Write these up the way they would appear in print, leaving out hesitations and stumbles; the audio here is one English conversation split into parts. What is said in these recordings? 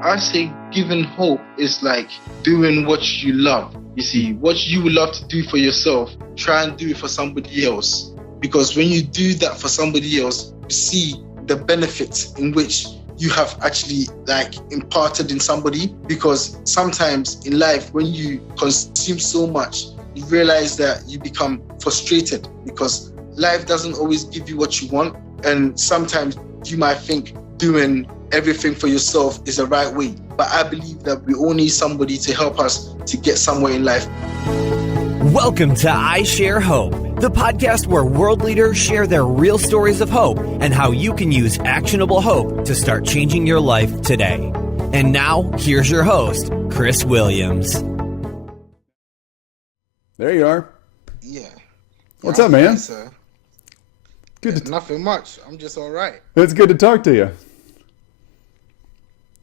I say giving hope is like doing what you love. You see, what you would love to do for yourself, try and do it for somebody else. Because when you do that for somebody else, you see the benefits in which you have actually like imparted in somebody. Because sometimes in life, when you consume so much, you realize that you become frustrated because life doesn't always give you what you want. And sometimes you might think doing everything for yourself is the right way. But I believe that we all need somebody to help us to get somewhere in life. Welcome to I Share Hope, the podcast where world leaders share their real stories of hope and how you can use actionable hope to start changing your life today. And now, here's your host, Chris Williams. There you are. Yeah. What's up, man? Fine, sir. Good. Nothing much. I'm just all right. It's good to talk to you.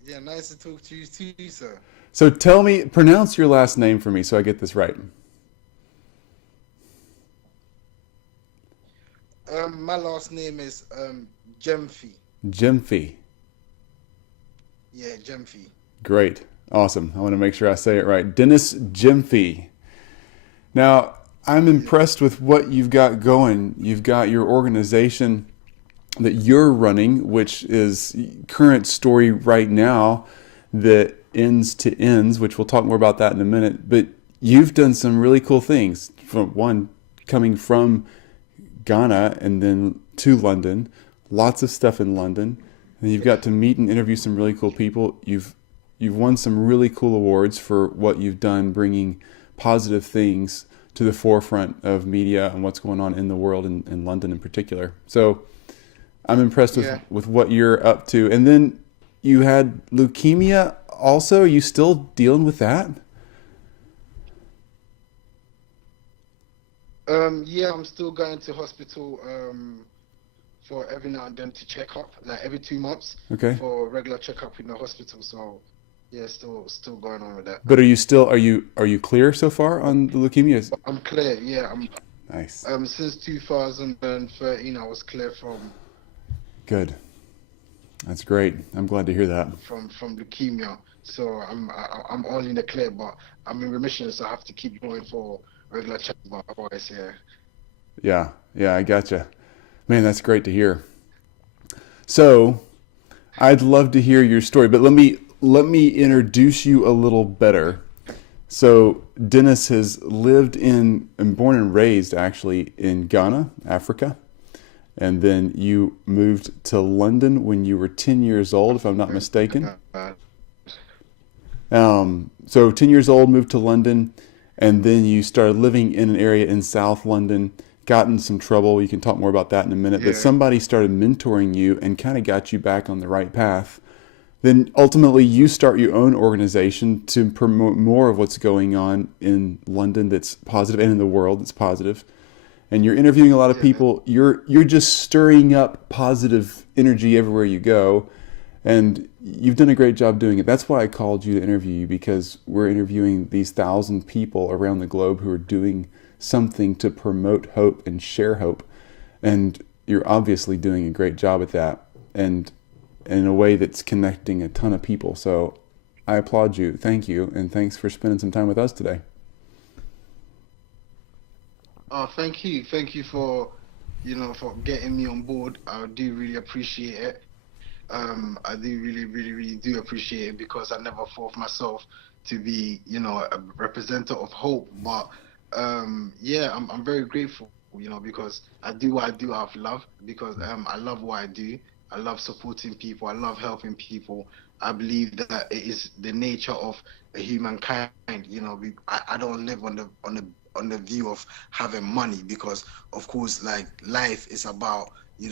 Yeah, nice to talk to you too, sir. So tell me, pronounce your last name for me so I get this right. My last name is Gyamfi. Gyamfi. Yeah, Gyamfi. Great. Awesome. I want to make sure I say it right. Dennis Gyamfi. Now, I'm impressed with what you've got going. You've got your organization that you're running, which is current story right now that ends to ends, which we'll talk more about that in a minute. But you've done some really cool things. From one, coming from Ghana and then to London, lots of stuff in London. And you've got to meet and interview some really cool people. You've won some really cool awards for what you've done, bringing positive things to the forefront of media and what's going on in the world, in London in particular. So I'm impressed with what you're up to. And then you had leukemia also. Are you still dealing with that? Yeah, I'm still going to hospital for every now and then to check up, like every 2 months. Okay. For regular checkup in the hospital. So yeah, still going on with that. But are you clear so far on the leukemia? I'm clear. Yeah, I'm Nice. Since 2013, I was clear from Good. That's great. I'm glad to hear that. from leukemia. So I'm all in the clear, but I'm in remission, so I have to keep going for regular checkup. Otherwise, yeah. Yeah, I gotcha. Man, that's great to hear. So, I'd love to hear your story, but let me introduce you a little better. So, Dennis has lived and born and raised actually in Ghana, Africa. And then you moved to London when you were 10 years old, if I'm not mistaken. So 10 years old, moved to London, and then you started living in an area in South London, got in some trouble. You can talk more about that in a minute. Yeah. But somebody started mentoring you and kind of got you back on the right path. Then ultimately you start your own organization to promote more of what's going on in London that's positive and in the world that's positive. And you're interviewing a lot of people. You're just stirring up positive energy everywhere you go. And you've done a great job doing it. That's why I called you to interview you, because we're interviewing these 1,000 people around the globe who are doing something to promote hope and share hope. And you're obviously doing a great job at that, and in a way that's connecting a ton of people. So I applaud you. Thank you. And thanks for spending some time with us today. Oh, thank you. Thank you for getting me on board. I do really appreciate it. I do really do appreciate it, because I never thought of myself to be, a representative of hope. But I'm very grateful, because I do what I do out of love, because I love what I do. I love supporting people. I love helping people. I believe that it is the nature of a humankind. I don't live on the view of having money, because of course, like, life is about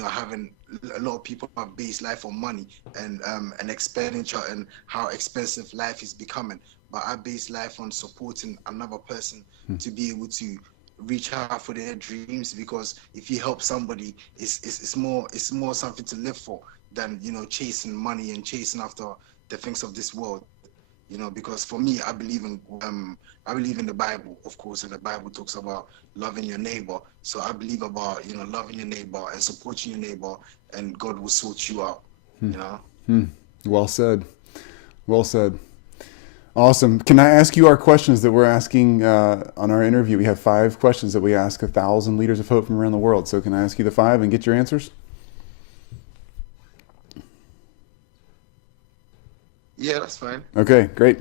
having a lot of people have based life on money and an expenditure and how expensive life is becoming. But I base life on supporting another person to be able to reach out for their dreams, because if you help somebody, it's more something to live for than chasing money and chasing after the things of this world. Because for me, I believe in the Bible, of course, and the Bible talks about loving your neighbor. So I believe about loving your neighbor and supporting your neighbor, and God will sort you out. Well said. Well said. Awesome. Can I ask you our questions that we're asking on our interview? We have 5 questions that we ask 1,000 leaders of hope from around the world. So can I ask you the 5 and get your answers? Yeah, that's fine. Okay, great.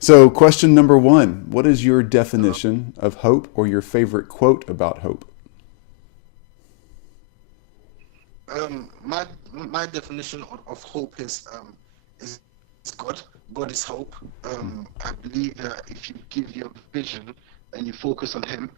So question number 1, what is your definition of hope or your favorite quote about hope? My definition of hope is God. God is hope. I believe that if you give your vision and you focus on Him,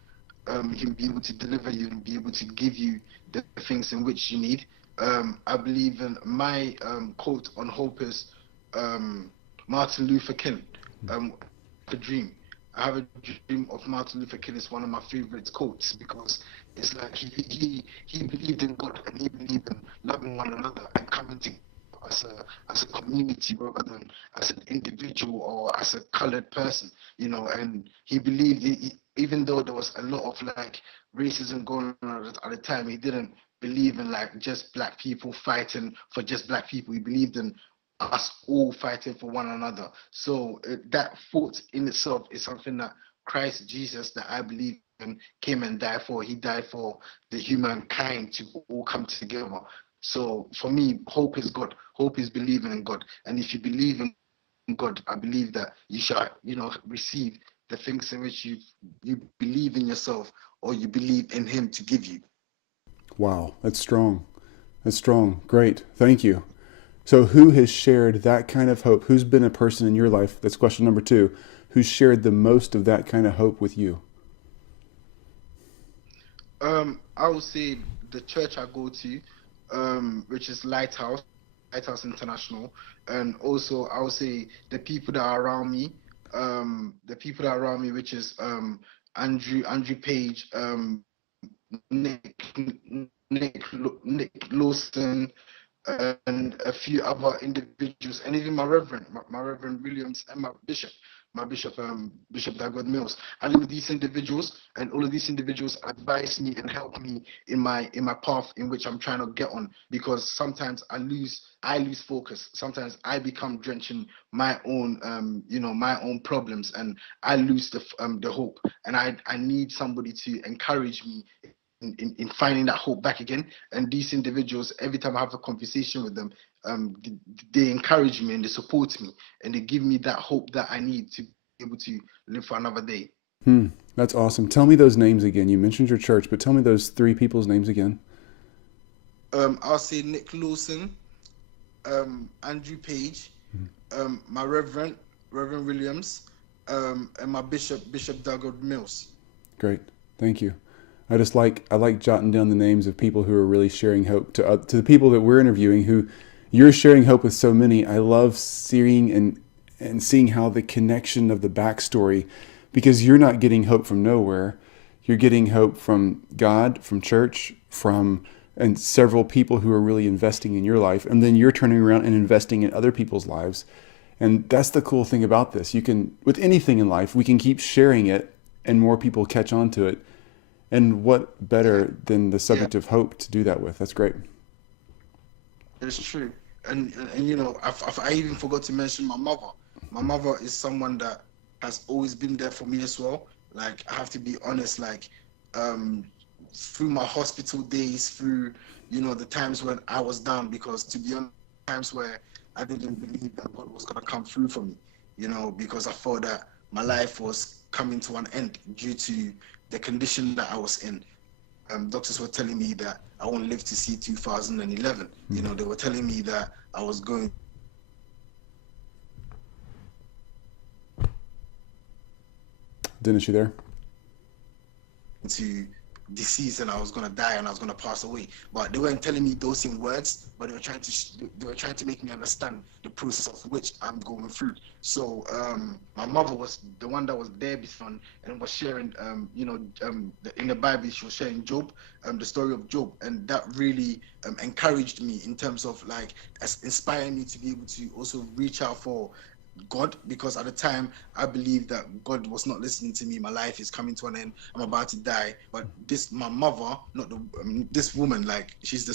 He'll be able to deliver you and be able to give you the things in which you need. I believe in my quote on hope is Martin Luther King. A dream. I have a dream of Martin Luther King. It's one of my favorite quotes because it's like he believed in God and he believed in loving one another and coming together as a community rather than as an individual or as a colored person, and he believed even though there was a lot of like racism going on at the time, he didn't believe in like just black people fighting for just black people. He believed in us all fighting for one another. So that thought in itself is something that Christ Jesus, that I believe in, came and died for. He died for the humankind to all come together. So for me, hope is God. Hope is believing in God. And if you believe in God, I believe that you shall, receive the things in which you believe in yourself or you believe in Him to give you. Wow, that's strong. That's strong. Great. Thank you. So who has shared that kind of hope? Who's been a person in your life? That's question number 2. Who's shared the most of that kind of hope with you? I would say the church I go to, which is Lighthouse International, and also I would say the people that are around me, which is Andrew Page, Nick Nick Lawson, and a few other individuals, and even my Reverend Williams, and my bishop, Bishop Dagwood Mills, and all of these individuals advise me and help me in my path in which I'm trying to get on. Because sometimes I lose focus. Sometimes I become drenched in my own, my own problems, and I lose the hope. And I need somebody to encourage me in finding that hope back again. And these individuals, every time I have a conversation with them, they encourage me and they support me and they give me that hope that I need to be able to live for another day. That's awesome. Tell me those names again. You mentioned your church, but tell me those 3 people's names again. I'll say Nick Lawson, Andrew Page, my Reverend Williams, and my Bishop Dagwood Mills. Great. Thank you. I like jotting down the names of people who are really sharing hope to the people that we're interviewing, who you're sharing hope with so many. I love seeing and seeing how the connection of the backstory, because you're not getting hope from nowhere. You're getting hope from God, from church, and several people who are really investing in your life. And then you're turning around and investing in other people's lives. And that's the cool thing about this. You can, with anything in life, we can keep sharing it and more people catch on to it. And what better than the subject of hope to do that with? That's great. It's true. And I even forgot to mention my mother. My mother is someone that has always been there for me as well. Like, I have to be honest, like, through my hospital days, through, the times when I was down, because to be honest, times where I didn't believe that God was going to come through for me, because I thought that my life was coming to an end due to the condition that I was in. Doctors were telling me that I won't live to see 2011. They were telling me that I was going Dennis, you there? to disease and I was gonna die and I was gonna pass away. But they weren't telling me those in words, but they were trying to make me understand the process of which I'm going through. So my mother was the one that was there before and was sharing, in the Bible she was sharing Job, the story of Job, and that really encouraged me in terms of like inspiring me to be able to also reach out for God, because at the time I believed that God was not listening to me. My life is coming to an end. I'm about to die. But my mother, this woman, like, she's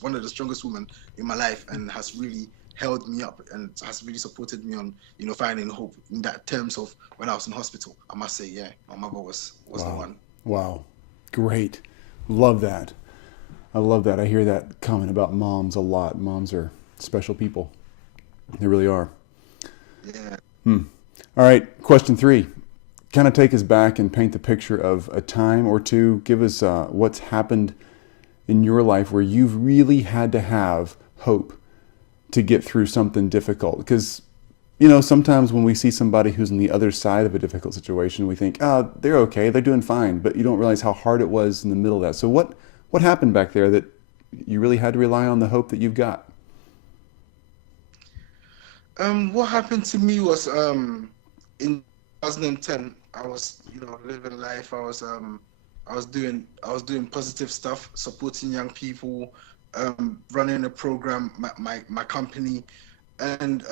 one of the strongest women in my life, and has really held me up and has really supported me on, you know, finding hope in that terms of when I was in hospital. I must say, yeah, my mother was the one. Wow. Great. Love that. I love that. I hear that comment about moms a lot. Moms are special people. They really are. Yeah. All right. Question 3. Kind of take us back and paint the picture of a time or two. Give us what's happened in your life where you've really had to have hope to get through something difficult. Because, you know, sometimes when we see somebody who's on the other side of a difficult situation, we think, oh, they're okay, they're doing fine. But you don't realize how hard it was in the middle of that. So what happened back there that you really had to rely on the hope that you've got? What happened to me was in 2010, I was, you know, living life. I was doing positive stuff, supporting young people, running a program, my company, and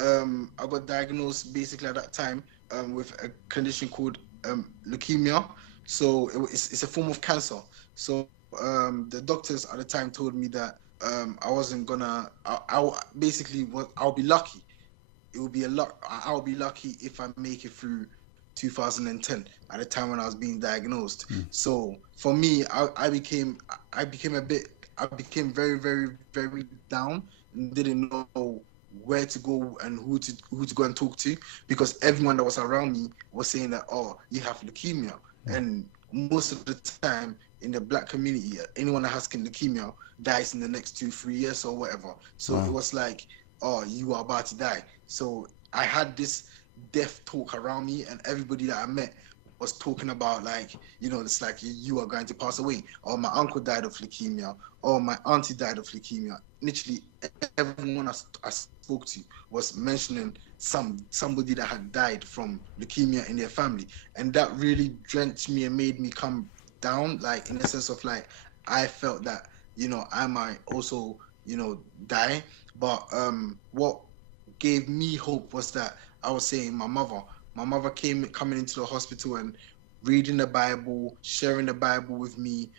I got diagnosed basically at that time with a condition called leukemia. So it's a form of cancer. So the doctors at the time told me that I wasn't gonna. I'll be lucky. It would be a luck. I'll be lucky if I make it through 2010 at the time when I was being diagnosed. So for me, I became very, very, very down and didn't know where to go and who to go and talk to, because everyone that was around me was saying that, oh, you have leukemia. And most of the time in the Black community, anyone that has leukemia dies in the next 2-3 years or whatever. So It was like, oh, you are about to die. So I had this death talk around me, and everybody that I met was talking about, like, you know, it's like you are going to pass away, or my uncle died of leukemia, or my auntie died of leukemia. Literally everyone I spoke to was mentioning somebody that had died from leukemia in their family, and that really drenched me and made me come down, like, in the sense of, like, I felt that, you know, I might also, you know, die. But what gave me hope was that I was saying my mother coming into the hospital and reading the Bible, sharing the Bible with me,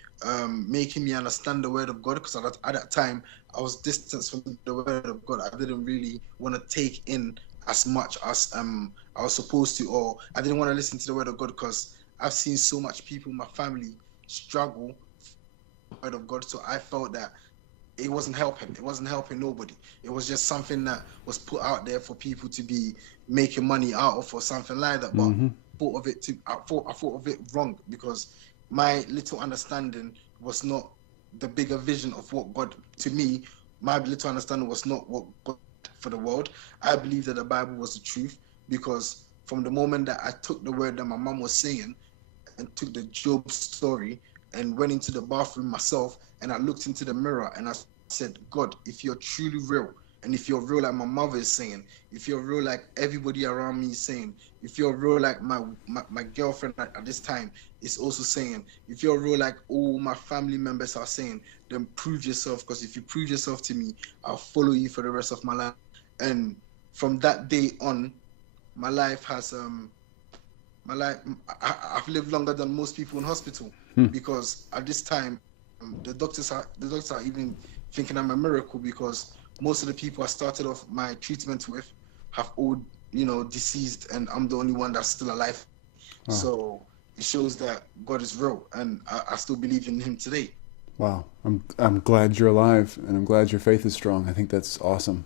making me understand the word of God, because at that time I was distanced from the word of God. I didn't really want to take in as much as I was supposed to, or I didn't want to listen to the word of God because I've seen so much people in my family struggle with the word of God. So I felt that it wasn't helping. It wasn't helping nobody. It was just something that was put out there for people to be making money out of, or something like that. But I thought of it wrong, because my little understanding was not the bigger vision of what God, to me, my little understanding was not what God for the world. I believe that the Bible was the truth, because from the moment that I took the word that my mom was saying and took the Job story and went into the bathroom myself, and I looked into the mirror and I said, God, if you're truly real, and if you're real like my mother is saying, if you're real like everybody around me is saying, if you're real like my girlfriend at this time is also saying, if you're real like all my family members are saying, then prove yourself, because if you prove yourself to me, I'll follow you for the rest of my life. And from that day on, my life has I've lived longer than most people in hospital, because at this time the doctors are even thinking I'm a miracle, because most of the people I started off my treatment with have all, you know, deceased, and I'm the only one that's still alive. So it shows that God is real, and I still believe in him today. Wow. I'm glad you're alive, and I'm glad your faith is strong. I think that's awesome.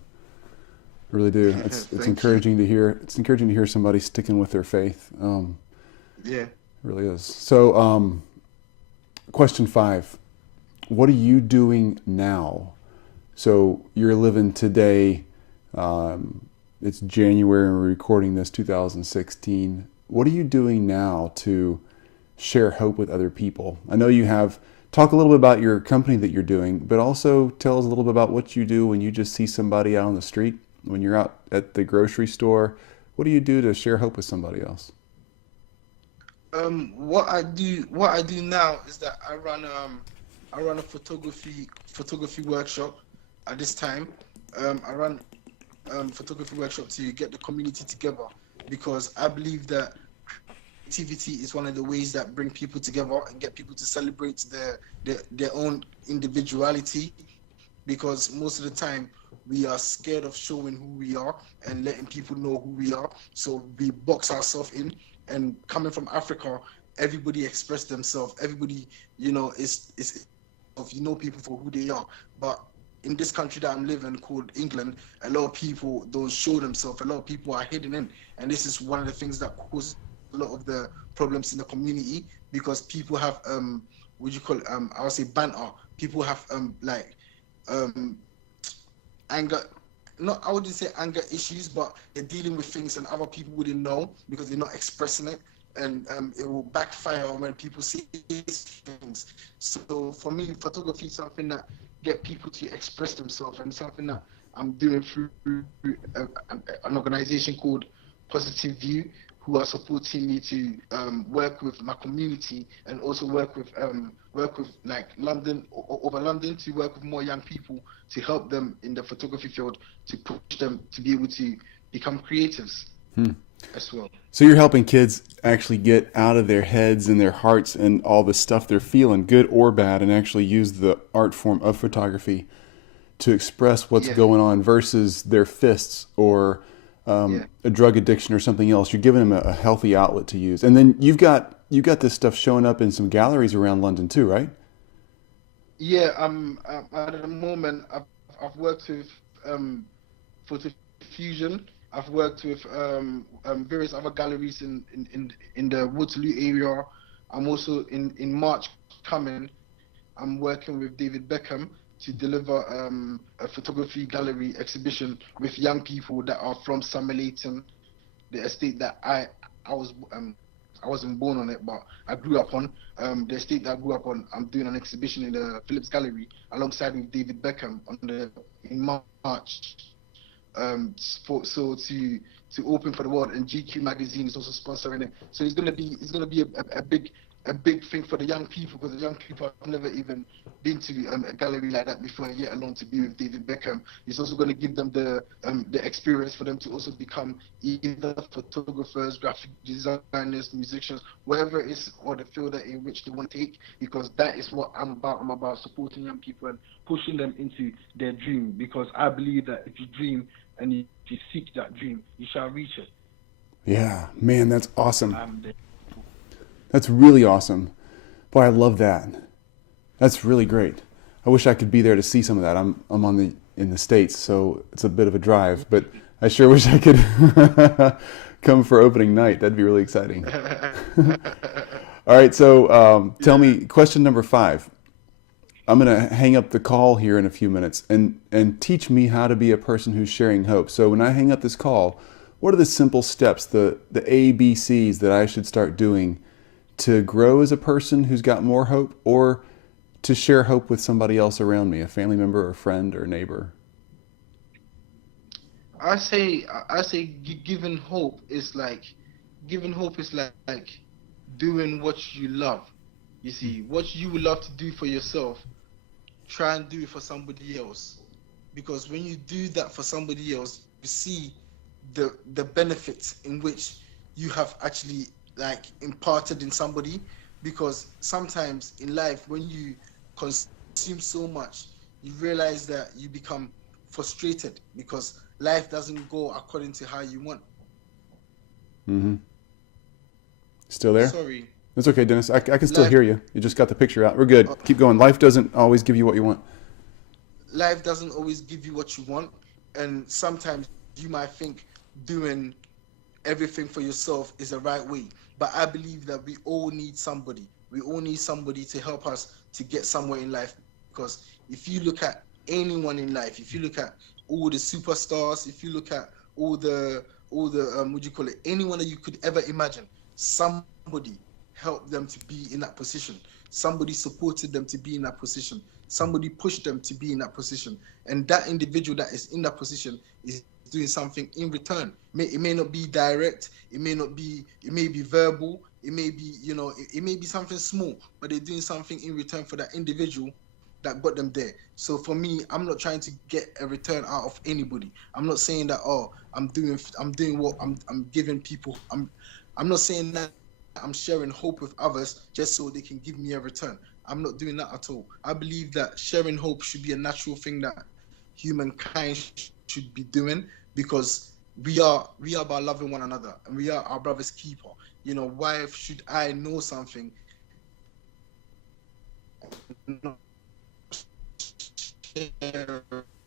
I really do. It's encouraging to hear. It's encouraging to hear somebody sticking with their faith. Yeah. It really is. So, question 5. What are you doing now? So you're living today. It's January and we're recording this 2016. What are you doing now to share hope with other people? I know you have, talk a little bit about your company that you're doing, but also tell us a little bit about what you do when you just see somebody out on the street, when you're out at the grocery store. What do you do to share hope with somebody else? What I do now is that I run a photography workshop at this time. I run photography workshop to get the community together, because I believe that creativity is one of the ways that bring people together and get people to celebrate their own individuality, because most of the time we are scared of showing who we are and letting people know who we are. So we box ourselves in. And coming from Africa, everybody express themselves. Everybody, is people for who they are. But in this country that I'm living called England, a lot of people don't show themselves. A lot of people are hidden in, and this is one of the things that causes a lot of the problems in the community, because people have I would say banter. People have anger. Not, I wouldn't say anger issues, but they're dealing with things and other people wouldn't know because they're not expressing it, and it will backfire when people see things. So for me, photography is something that get people to express themselves, and something that I'm doing through an organization called Positive View, who are supporting me to work with my community and also work with like London, over London, to work with more young people to help them in the photography field, to push them to be able to become creatives as well. So you're helping kids actually get out of their heads and their hearts and all the stuff they're feeling, good or bad, and actually use the art form of photography to express what's going on versus their fists or a drug addiction or something else. You're giving them a healthy outlet to use. And then you've got this stuff showing up in some galleries around London too, right? Yeah, at the moment I've worked with Photo Fusion. I've worked with various other galleries in the Waterloo area. I'm also in March coming. I'm working with David Beckham to deliver a photography gallery exhibition with young people that are from Summerlayton, the estate that I wasn't born on it, but I grew up on. The estate that I grew up on, I'm doing an exhibition in the Phillips Gallery alongside with David Beckham in March. So to open for the world, and GQ magazine is also sponsoring it. So it's gonna be a big thing for the young people, because the young people have never even been to a gallery like that before, yet alone to be with David Beckham. It's also going to give them the experience for them to also become either photographers, graphic designers, musicians, whatever it is, or the field that in which they want to take, because that is what I'm about. I'm about supporting young people and pushing them into their dream, because I believe that if you dream and if you seek that dream, you shall reach it. Yeah, man, that's awesome. That's really awesome. Boy, I love that. That's really great. I wish I could be there to see some of that. I'm in the States, so it's a bit of a drive, but I sure wish I could come for opening night. That'd be really exciting. All right, so tell me, question number 5. I'm going to hang up the call here in a few minutes and teach me how to be a person who's sharing hope. So when I hang up this call, what are the simple steps, the ABCs that I should start doing to grow as a person who's got more hope, or to share hope with somebody else around me, a family member or friend or neighbor? I say giving hope is like doing what you love. You see, what you would love to do for yourself, try and do it for somebody else. Because when you do that for somebody else, you see the benefits in which you have actually imparted in somebody. Because sometimes in life, when you consume so much, you realize that you become frustrated because life doesn't go according to how you want. Still there? Sorry. It's okay, Dennis. I can still hear you. You just got the picture out. We're good. Keep going. Life doesn't always give you what you want. Life doesn't always give you what you want. And sometimes you might think doing everything for yourself is the right way. But I believe that we all need somebody. We all need somebody to help us to get somewhere in life. Because if you look at anyone in life, if you look at all the superstars, if you look at all the anyone that you could ever imagine, somebody helped them to be in that position. Somebody supported them to be in that position. Somebody pushed them to be in that position. And that individual that is in that position is doing something in return. It may not be direct, it may be verbal, it may be, it may be something small, but they're doing something in return for that individual that got them there. So for me, I'm not trying to get a return out of anybody. I'm not saying that, I'm doing what I'm giving people. I'm not saying that I'm sharing hope with others just so they can give me a return. I'm not doing that at all. I believe that sharing hope should be a natural thing that humankind should be doing, because we are about loving one another, and we are our brother's keeper. You know, why should I know something and not share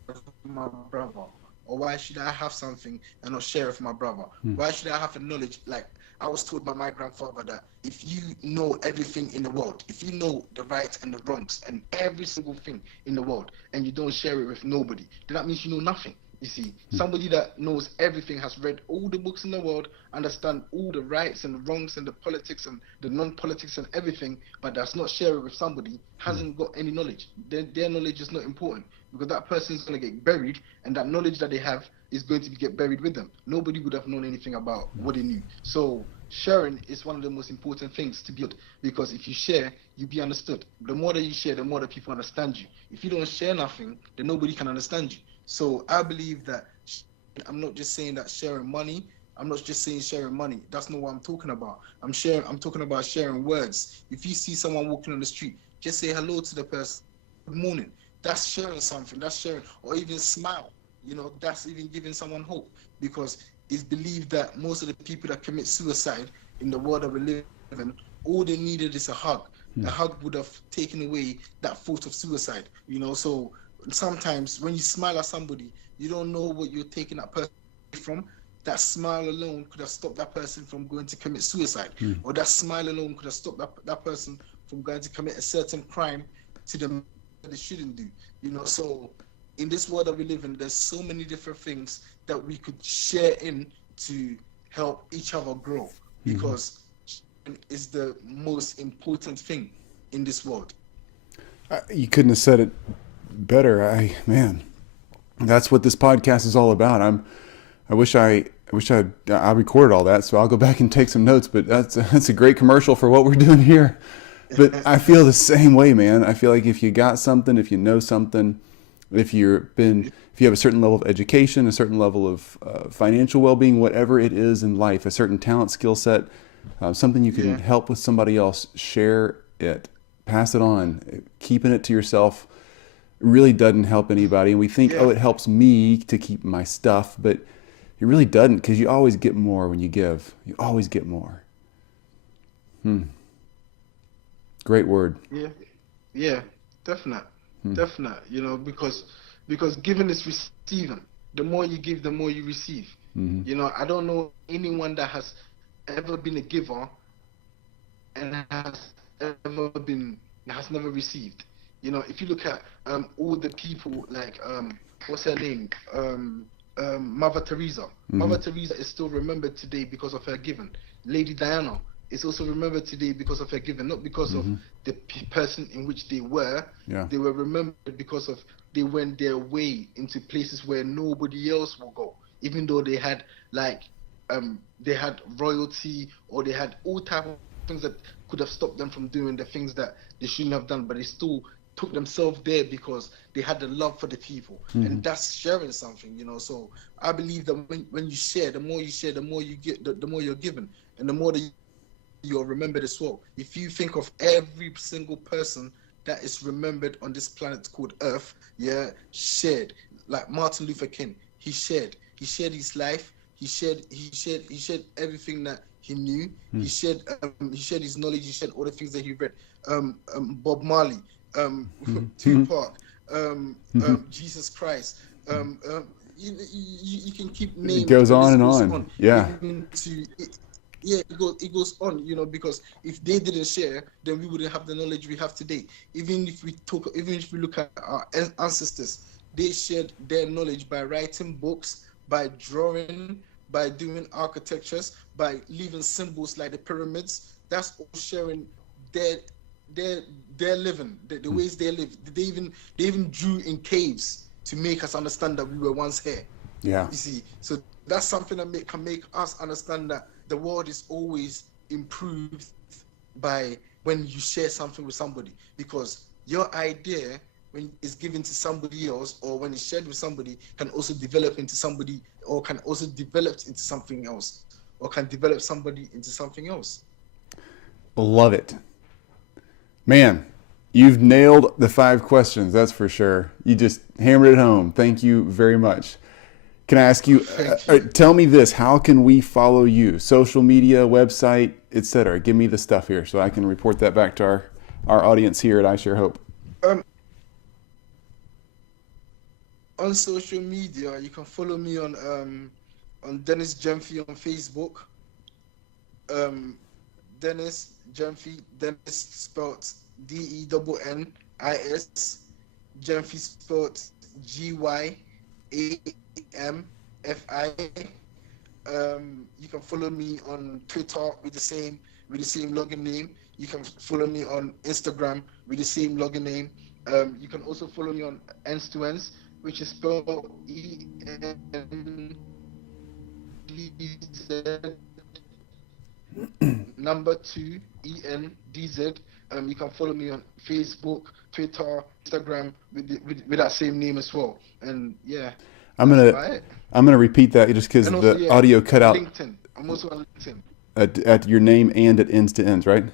with my brother? Or why should I have something and not share with my brother? Why should I have a knowledge? Like, I was told by my grandfather that if you know everything in the world, if you know the rights and the wrongs and every single thing in the world, and you don't share it with nobody, then that means you know nothing. You see, somebody that knows everything, has read all the books in the world, understand all the rights and the wrongs and the politics and the non-politics and everything, but does not share it with somebody, hasn't got any knowledge. Their knowledge is not important, because that person is going to get buried, and that knowledge that they have is going to get buried with them. Nobody would have known anything about what they knew. So sharing is one of the most important things to build, because if you share, you be understood. The more that you share, the more that people understand you. If you don't share nothing, then nobody can understand you. So I believe that I'm not just saying that sharing money. I'm not just saying sharing money. That's not what I'm talking about. I'm talking about sharing words. If you see someone walking on the street, just say hello to the person. Good morning. That's sharing something. That's sharing. Or even smile. You know, that's even giving someone hope, because it's believed that most of the people that commit suicide in the world that we live in, all they needed is a hug. A hug would have taken away that thought of suicide. You know, so sometimes when you smile at somebody, you don't know what you're taking that person from. That smile alone could have stopped that person from going to commit suicide, or that smile alone could have stopped that person from going to commit a certain crime to them that they shouldn't do. You know, so in this world that we live in, there's so many different things that we could share in to help each other grow, because it's the most important thing in this world. You couldn't have said it better. Man, that's what this podcast is all about. I wish I recorded all that, so I'll go back and take some notes, but that's a great commercial for what we're doing here. But I feel the same way, man. I feel like if you got something, if you know something, if you have a certain level of education, a certain level of financial well-being, whatever it is in life, a certain talent, skill set, something you can help with somebody else, share it, pass it on. Keeping it to yourself really doesn't help anybody. And we think, oh, it helps me to keep my stuff, but it really doesn't, because you always get more when you give. You always get more. Great word. Yeah, definite. You know, because giving is receiving. The more you give, the more you receive. You know, I don't know anyone that has ever been a giver and has never received. You know, if you look at all the people like what's her name, Mother Teresa. Mother Teresa is still remembered today because of her giving. Lady Diana is also remembered today because of her giving, not because of the person in which they were. They were remembered because of they went their way into places where nobody else will go, even though they had they had royalty, or they had all type of things that could have stopped them from doing the things that they shouldn't have done, but they still took themselves there because they had the love for the people. And that's sharing something, you know. So I believe that when you share, the more you share, the more you get, the more you're given, and the more that you're remembered as well. If you think of every single person that is remembered on this planet called Earth, shared. Like Martin Luther King, he shared his life, he shared everything that he knew, he shared his knowledge, he shared all the things that he read. Bob Marley, Tupac, Jesus Christ, you can keep naming. It goes on and on. It goes on, you know, because if they didn't share, then we wouldn't have the knowledge we have today. Even if we look at our ancestors, they shared their knowledge by writing books, by drawing, by doing architectures, by leaving symbols like the pyramids. That's all sharing their living, the ways they live. They even drew in caves to make us understand that we were once here. You see, so that's something that can make us understand that the world is always improved by when you share something with somebody, because your idea, when it's given to somebody else, or when it's shared with somebody, can also develop into somebody, or can also develop into something else, or can develop somebody into something else. Love it, man. You've nailed the 5 questions, that's for sure. You just hammered it home. Thank you very much. Can I ask you, Thank you. tell me this, how can we follow you? Social media, website, etc. Give me the stuff here so I can report that back to our audience here at I Share Hope. Um, on social media, you can follow me on Dennis Gyamfi on Facebook. Dennis Gyamfi, Dennis spelled Dennis, Gyamfi spelled Gyamfi. You can follow me on Twitter with the same login name. You can follow me on Instagram with the same login name. You can also follow me on Ends2Ends, which is spelled ENDZ. You can follow me on Facebook, Twitter, Instagram with that same name as well. And yeah, I'm gonna repeat that just because the audio cut out. LinkedIn. I'm also on LinkedIn. At your name and at ends to ends, right?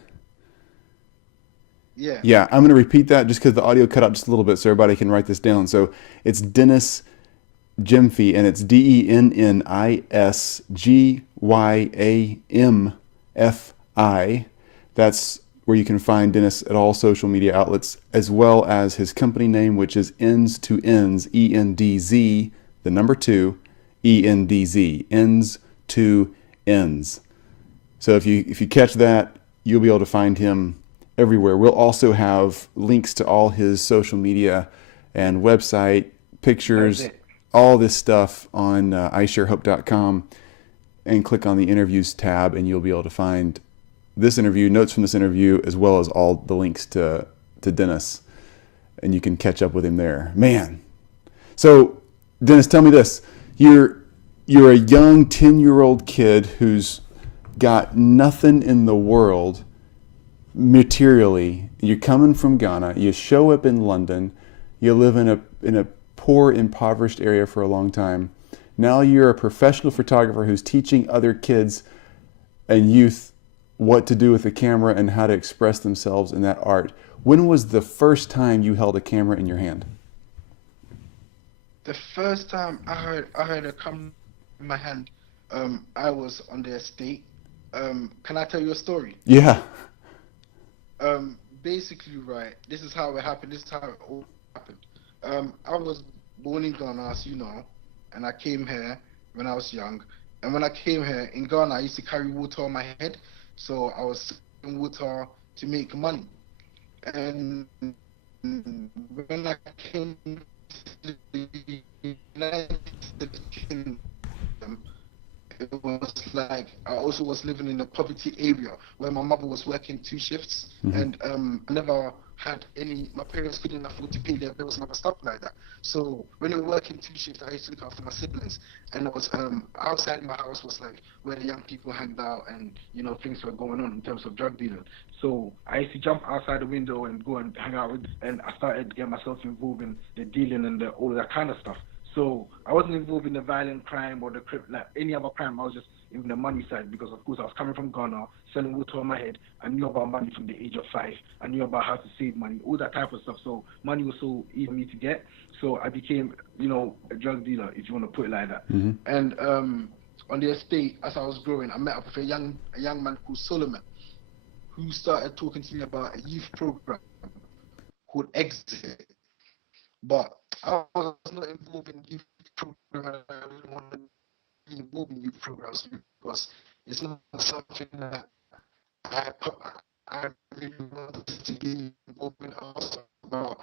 Yeah. Yeah, I'm going to repeat that just because the audio cut out just a little bit so everybody can write this down. So it's Dennis Gyamfi, and it's DennisGyamfi. That's where you can find Dennis at all social media outlets, as well as his company name, which is Ends to Ends, ENDZ, the number 2, ENDZ, Ends to Ends. So if you catch that, you'll be able to find him everywhere. We'll also have links to all his social media and website, pictures, all this stuff on iShareHope.com, and click on the interviews tab, and you'll be able to find this interview, notes from this interview, as well as all the links to Dennis, and you can catch up with him there. Man. So Dennis, tell me this. You're a young 10-year-old kid who's got nothing in the world materially. You're coming from Ghana. You show up in London. You live in a poor, impoverished area for a long time. Now you're a professional photographer who's teaching other kids and youth what to do with the camera and how to express themselves in that art. When was the first time you held a camera in your hand? The first time I heard a camera in my hand, I was on the estate. Can I tell you a story? Yeah. Basically, right, this is how it happened. This is how it all happened. I was born in Ghana, as you know, and I came here when I was young. And when I came here in Ghana, I used to carry water on my head, so I was selling water to make money. And when I came to the United Kingdom, it was like I also was living in a poverty area where my mother was working 2 shifts, and I never had my parents couldn't afford to pay their bills and other stuff like that. So when they were working 2 shifts, I used to look after my siblings, and it was outside my house was like where the young people hanged out, and things were going on in terms of drug dealing. So I used to jump outside the window and go and hang out with, and I started getting myself involved in the dealing and all that kind of stuff. So I wasn't involved in the violent crime or like any other crime. I was just in the money side because, of course, I was coming from Ghana, selling water on my head. I knew about money from the age of 5. I knew about how to save money, all that type of stuff. So money was so easy for me to get. So I became, a drug dealer, if you want to put it like that. And on the estate, as I was growing, I met up with a young man called Solomon, who started talking to me about a youth program called Exit. But I was not involved in youth programs. I didn't want to be involved in youth programs because it's not something that I really wanted to be involved in. I was about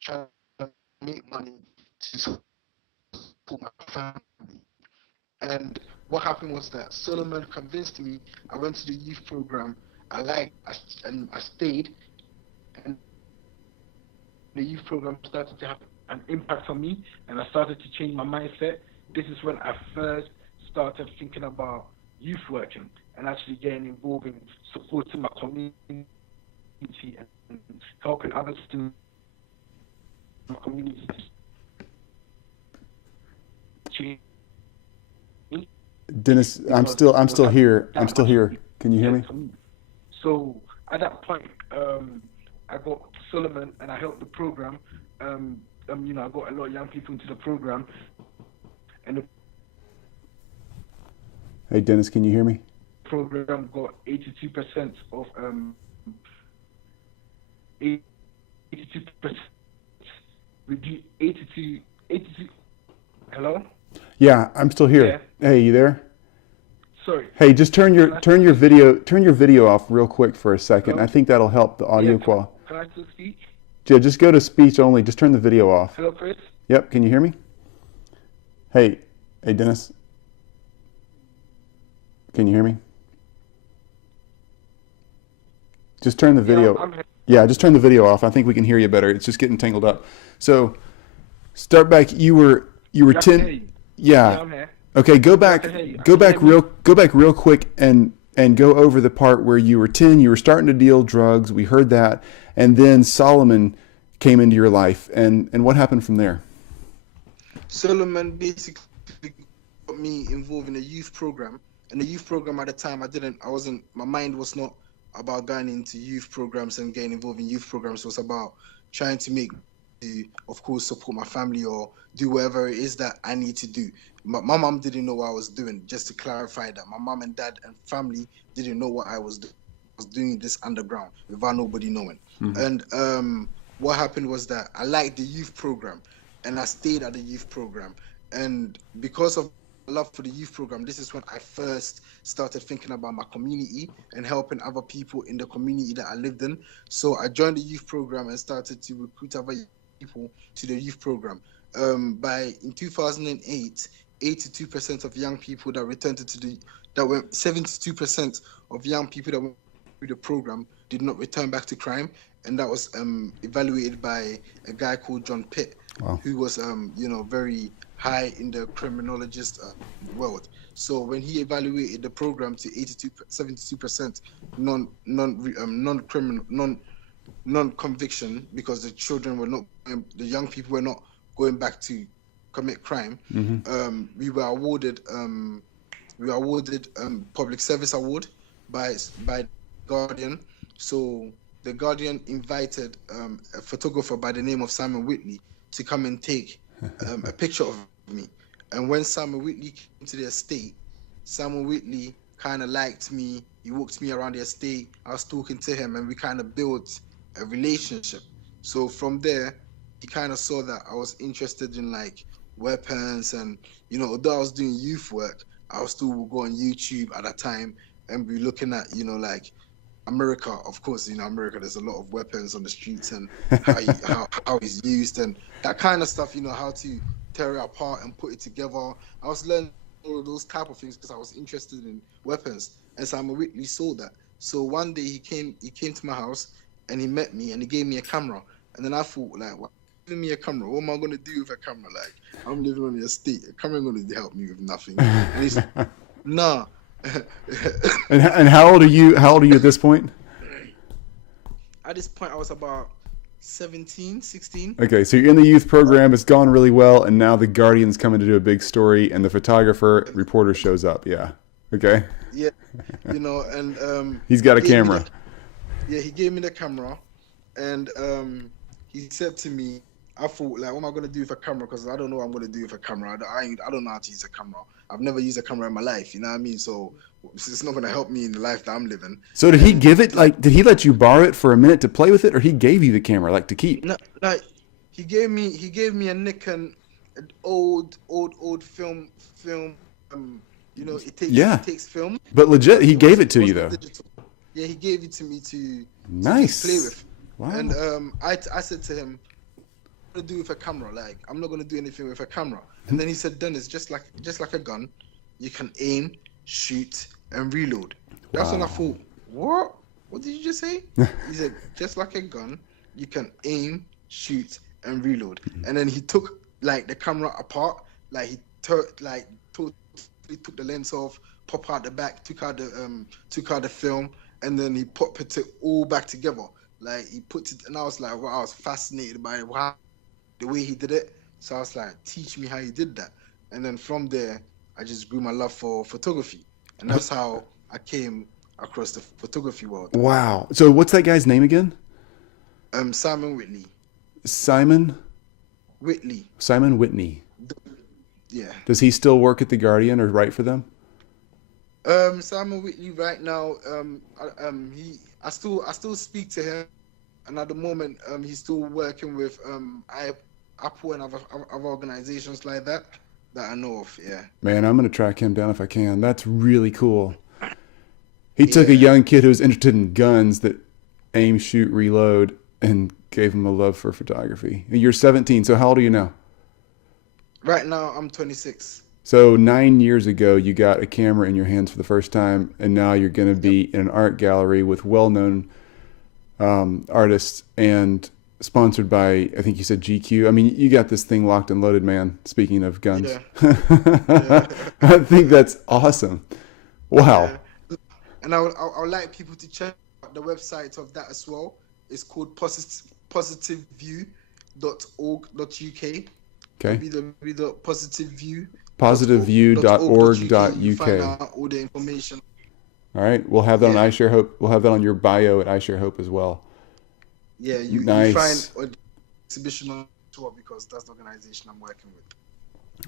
trying to make money to support my family. And what happened was that Solomon convinced me. I went to the youth program. I stayed, and the youth program started to have an impact on me, and I started to change my mindset. This is when I first started thinking about youth working and actually getting involved in supporting my community and helping others in my community. Dennis, I'm still here. I'm still here. Can you hear me? So at that point, I got Solomon, and I helped the program. You know, I got a lot of young people into the program, and the Hey, Dennis, can you hear me? program got 82% of 82%. 82. Hello. Yeah, I'm still here. Yeah. Hey, you there? Sorry. Hey, just turn your video off real quick for a second. Hello? I think that'll help the audio Yeah, quality. can I still speak? Yeah, just go to speech only. Just turn the video off. Hello, Chris. Yep. Can you hear me? Hey, Dennis. Can you hear me? Just turn the video. Yeah, just turn the video off. I think we can hear you better. It's just getting tangled up. So, start back. You were I can 10. hear you. Yeah. I'm here. Okay, go back real quick and go over the part where you were 10, you were starting to deal drugs. We heard that. And then Solomon came into your life. And what happened from there? Solomon basically got me involved in a youth program. And the youth program at the time, my mind was not about going into youth programs and getting involved in youth programs. It was about trying to of course, support my family or do whatever it is that I need to do. My mom didn't know what I was doing, just to clarify that. My mom and dad and family didn't know what I was doing. I was doing this underground without nobody knowing. Mm-hmm. And what happened was that I liked the youth program and I stayed at the youth program. And because of love for the youth program, this is when I first started thinking about my community and helping other people in the community that I lived in. So I joined the youth program and started to recruit other people to the youth program. In 2008, 82% of young people that returned that were 72% of young people that went through the program did not return back to crime, and that was evaluated by a guy called John Pitt, wow, who was very high in the criminologist world. So when he evaluated the program to 72% non-conviction, because the young people were not going back to commit crime, mm-hmm, we were awarded public service award by Guardian. So the Guardian invited a photographer by the name of Simon Whitley to come and take a picture of me. And when Simon Whitley came to the estate, Simon Whitley kind of liked me. He walked me around the estate. I was talking to him, and we kind of built a relationship. So from there, he kind of saw that I was interested in like weapons, and although I was doing youth work, I was still go on YouTube at that time and be looking at like America. Of course, America, there's a lot of weapons on the streets and how it's used and that kind of stuff. How to tear it apart and put it together. I was learning all of those type of things because I was interested in weapons, and Simon Whitley saw that. So one day he came to my house and he met me and he gave me a camera. And then I thought, like, why giving me a camera? What am I going to do with a camera? Like, I'm living on the estate. A camera going to help me with nothing. And he said, nah. And how old are you? How old are you at this point? At this point, I was about 17, 16. Okay, so you're in the youth program. It's gone really well. And now the Guardian's coming to do a big story and the reporter shows up. Yeah. Okay. Yeah. And he's got a camera. He gave me the camera. And he said to me, I thought, like, what am I going to do with a camera? Because I don't know what I'm going to do with a camera. I don't know how to use a camera. I've never used a camera in my life, you know what I mean? So it's not going to help me in the life that I'm living. So did he give it, like, did he let you borrow it for a minute to play with it, or he gave you the camera, like, to keep? No, like, he gave me a Nikon, an old film, it takes film. But legit, he gave it to you, though. Digital. Yeah, he gave it to me to play with. Wow. And I said to him, what do I do with a camera? Like, I'm not going to do anything with a camera. And then he said, Dennis, just like a gun, you can aim, shoot, and reload. That's when I thought, what? What did you just say? He said, just like a gun, you can aim, shoot, and reload. And then he took like the camera apart, like he totally took the lens off, pop out the back, took out the film, and then he put it all back together. Like he put it, and I was like, wow, I was fascinated by the way he did it. So I was like, teach me how you did that. And then from there, I just grew my love for photography. And that's how I came across the photography world. Wow. So what's that guy's name again? Simon Whitley. Simon Whitley. Simon Whitney. Yeah. Does he still work at the Guardian or write for them? Simon Whitley right now. I still speak to him, and at the moment, he's still working with Apple and other organizations like that I know of. Yeah. Man, I'm gonna track him down if I can. That's really cool. He took a Yeah. young kid who was interested in guns that aim, shoot, reload, and gave him a love for photography. You're 17, so how old are you now? Right now, I'm 26. So 9 years ago, you got a camera in your hands for the first time, and now you're going to Yep. be in an art gallery with well-known artists and sponsored by, I think you said GQ. I mean, you got this thing locked and loaded, man. Speaking of guns, Yeah. Yeah. I think that's awesome. Wow. Yeah. And I would like people to check out the website of that as well. It's called positiveview.org.uk. Okay. www.positiveview.org.uk. Positiveview.org.uk. You find out all the information. All right. We'll have that on Yeah. iShare Hope. We'll have that on your bio at iShare Hope as well. Yeah, you Nice. find the exhibition on tour because that's the organization I'm working with.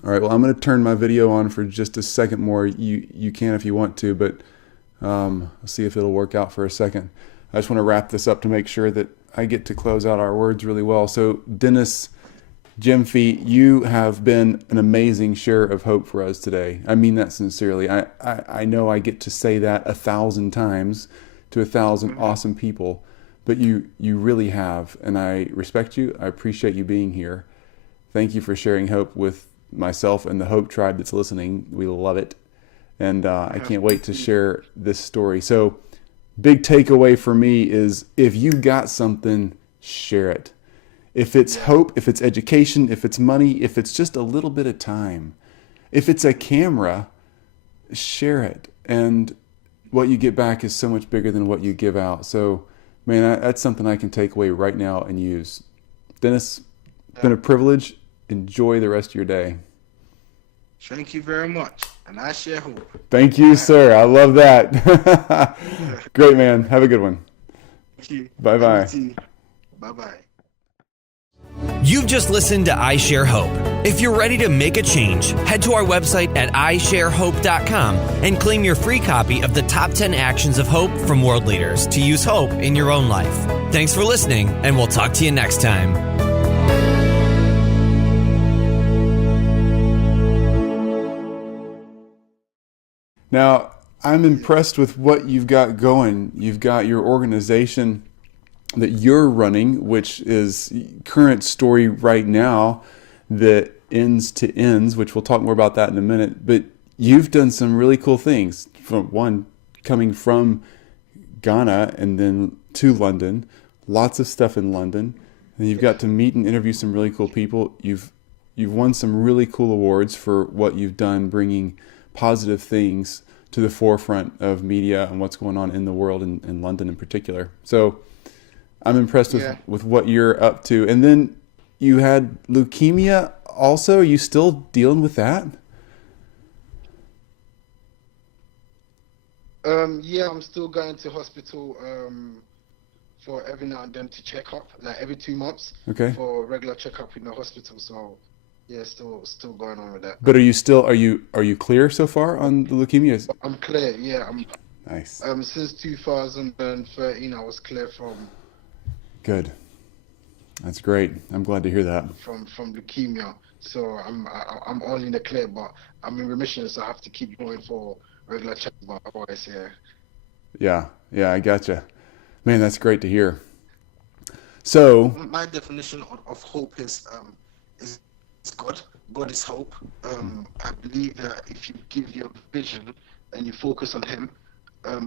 All right. Well, I'm going to turn my video on for just a second more. You can if you want to, but I'll see if it'll work out for a second. I just want to wrap this up to make sure that I get to close out our words really well. So, Dennis Gyamfi, you have been an amazing share of hope for us today. I mean that sincerely. I know I get to say that 1,000 times to 1,000 awesome people, but you really have, and I respect you. I appreciate you being here. Thank you for sharing hope with myself and the Hope Tribe that's listening. We love it, and I can't wait to share this story. So, big takeaway for me is if you got something, share it. If it's hope, if it's education, if it's money, if it's just a little bit of time, if it's a camera, share it. And what you get back is so much bigger than what you give out. So, man, that's something I can take away right now and use. Dennis, it's been a privilege. Enjoy the rest of your day. Thank you very much. And I share hope. Thank you, sir. I love that. Great, man. Have a good one. Thank you. Bye-bye. Bye-bye. You've just listened to I Share Hope. If you're ready to make a change, head to our website at isharehope.com and claim your free copy of the top 10 actions of hope from world leaders to use hope in your own life. Thanks for listening, and we'll talk to you next time. Now, I'm impressed with what you've got going. You've got your organization that you're running, which is current story right now that ends to ends, which we'll talk more about that in a minute. But you've done some really cool things. From one, coming from Ghana and then to London, lots of stuff in London. And you've got to meet and interview some really cool people. You've won some really cool awards for what you've done, bringing positive things to the forefront of media and what's going on in the world, in London in particular. So I'm impressed with what you're up to. And then you had leukemia also. Are you still dealing with that? Yeah, I'm still going to hospital for every now and then to check up, like every 2 months. Okay. For regular checkup in the hospital. So yeah, still going on with that. But are you clear so far on the leukemia? I'm clear. Yeah, I'm Nice. since 2013 I was clear from Good. That's great. I'm glad to hear that. from leukemia. So I'm only in the clear, but I'm in remission, so I have to keep going for regular checkup. But otherwise, yeah. Yeah, I gotcha. Man, that's great to hear. So, My definition of hope is God. God is hope. I believe that if you give your vision and you focus on Him,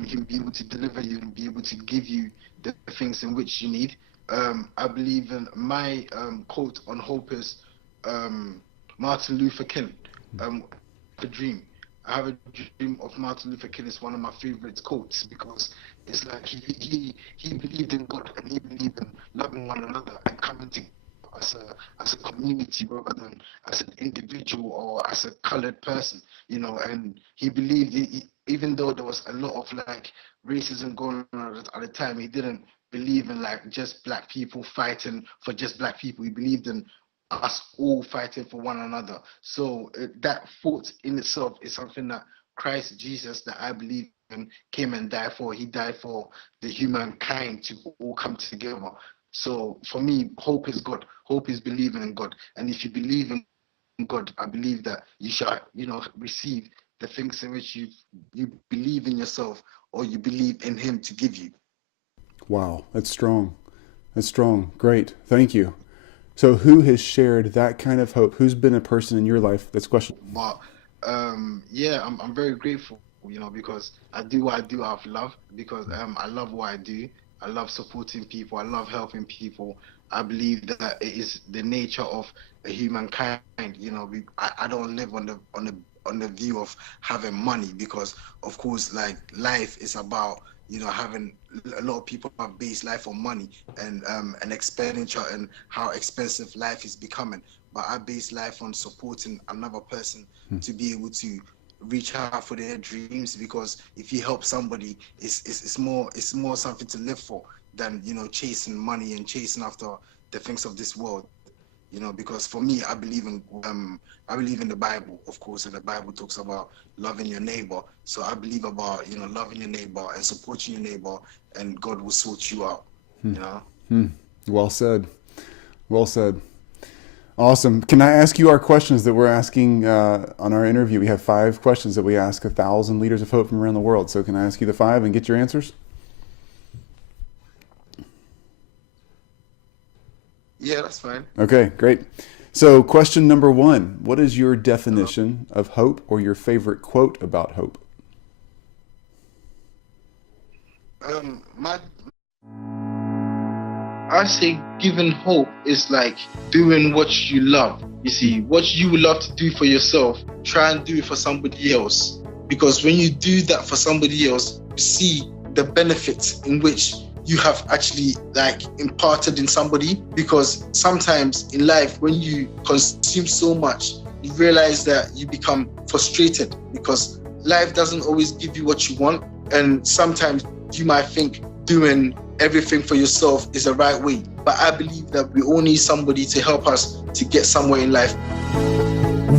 He'll be able to deliver you and be able to give you the things in which you need. I believe in my quote on hope is Martin Luther King. The dream. I have a dream of Martin Luther King. It's one of my favorite quotes because it's like he believed in God and he believed in loving one another and coming together as a community rather than as an individual or as a colored person, and he believed even though there was a lot of like racism going on at the time, he didn't believe in like just black people fighting for just black people. He believed in us all fighting for one another. So that thought in itself is something that Christ Jesus, that I believe in, came and died for. He died for the humankind to all come together. So for me, hope is God. Hope is believing in God. And if you believe in God, I believe that you shall, receive the things in which you believe in yourself, or you believe in Him to give you. Wow, that's strong. That's strong. Great. Thank you. So who has shared that kind of hope? Who's been a person in your life that's questioned? But yeah, I'm very grateful, because I do what I do out of love, because I love what I do. I love supporting people. I love helping people. I believe that it is the nature of a humankind. I don't live on the view of having money, because of course, like, life is about having, a lot of people have based life on money and an expenditure and how expensive life is becoming. But I base life on supporting another person to be able to reach out for their dreams, because if you help somebody, it's more something to live for than chasing money and chasing after the things of this world. Because for me, I believe in the Bible, of course, and the Bible talks about loving your neighbor. So I believe about loving your neighbor and supporting your neighbor, and God will sort you out. Well said. Well said. Awesome. Can I ask you our questions that we're asking on our interview? We have 5 questions that we ask 1,000 leaders of hope from around the world. So can I ask you the 5 and get your answers? Yeah, that's fine. Okay, great. So question number 1, what is your definition of hope, or your favorite quote about hope? I say giving hope is like doing what you love. You see, what you would love to do for yourself, try and do it for somebody else. Because when you do that for somebody else, you see the benefits in which you have actually imparted in somebody. Because sometimes in life, when you consume so much, you realize that you become frustrated, because life doesn't always give you what you want. And sometimes you might think doing everything for yourself is the right way. But I believe that we all need somebody to help us to get somewhere in life.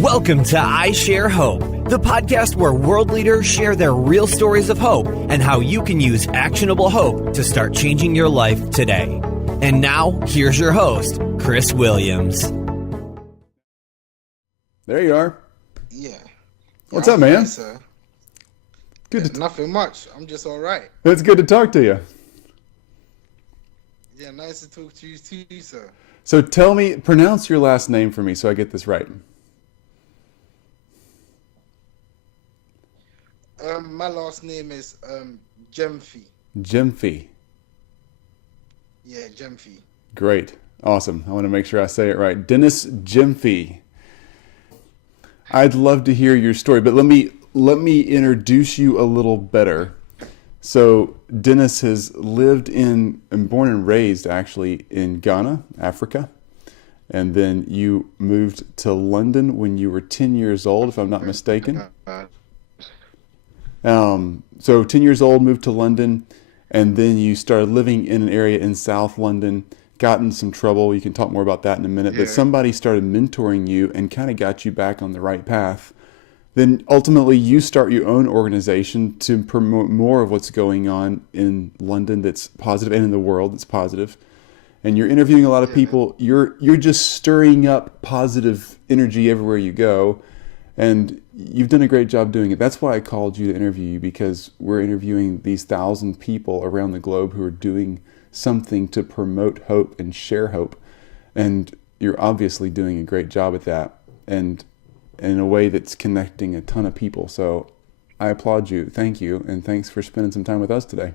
Welcome to I Share Hope, the podcast where world leaders share their real stories of hope and how you can use actionable hope to start changing your life today. And now, here's your host, Chris Williams. There you are. Yeah. What's up, man? Fine, sir. Good. Nothing much. I'm just all right. It's good to talk to you. Yeah, nice to talk to you too, sir. So tell me, pronounce your last name for me so I get this right. My last name is Gyamfi. Gyamfi. Yeah, Gyamfi. Great. Awesome. I want to make sure I say it right. Dennis Gyamfi. I'd love to hear your story, but let me introduce you a little better. So Dennis has lived and born and raised actually in Ghana, Africa. And then you moved to London when you were 10 years old, if I'm not mistaken. So 10 years old, moved to London, and then you started living in an area in South London, got in some trouble. You can talk more about that in a minute. Yeah. But somebody started mentoring you and kind of got you back on the right path. Then ultimately you start your own organization to promote more of what's going on in London that's positive, and in the world that's positive. And you're interviewing a lot of people. You're just stirring up positive energy everywhere you go. And you've done a great job doing it. That's why I called you to interview you, because we're interviewing these 1,000 people around the globe who are doing something to promote hope and share hope. And you're obviously doing a great job at that, and in a way that's connecting a ton of people. So I applaud you. Thank you. And thanks for spending some time with us today.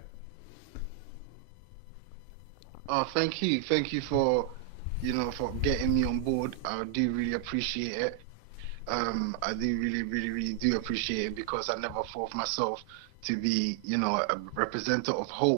Oh, thank you. Thank you for getting me on board. I do really appreciate it. I do really do appreciate it, because I never thought of myself to be, a representative of hope.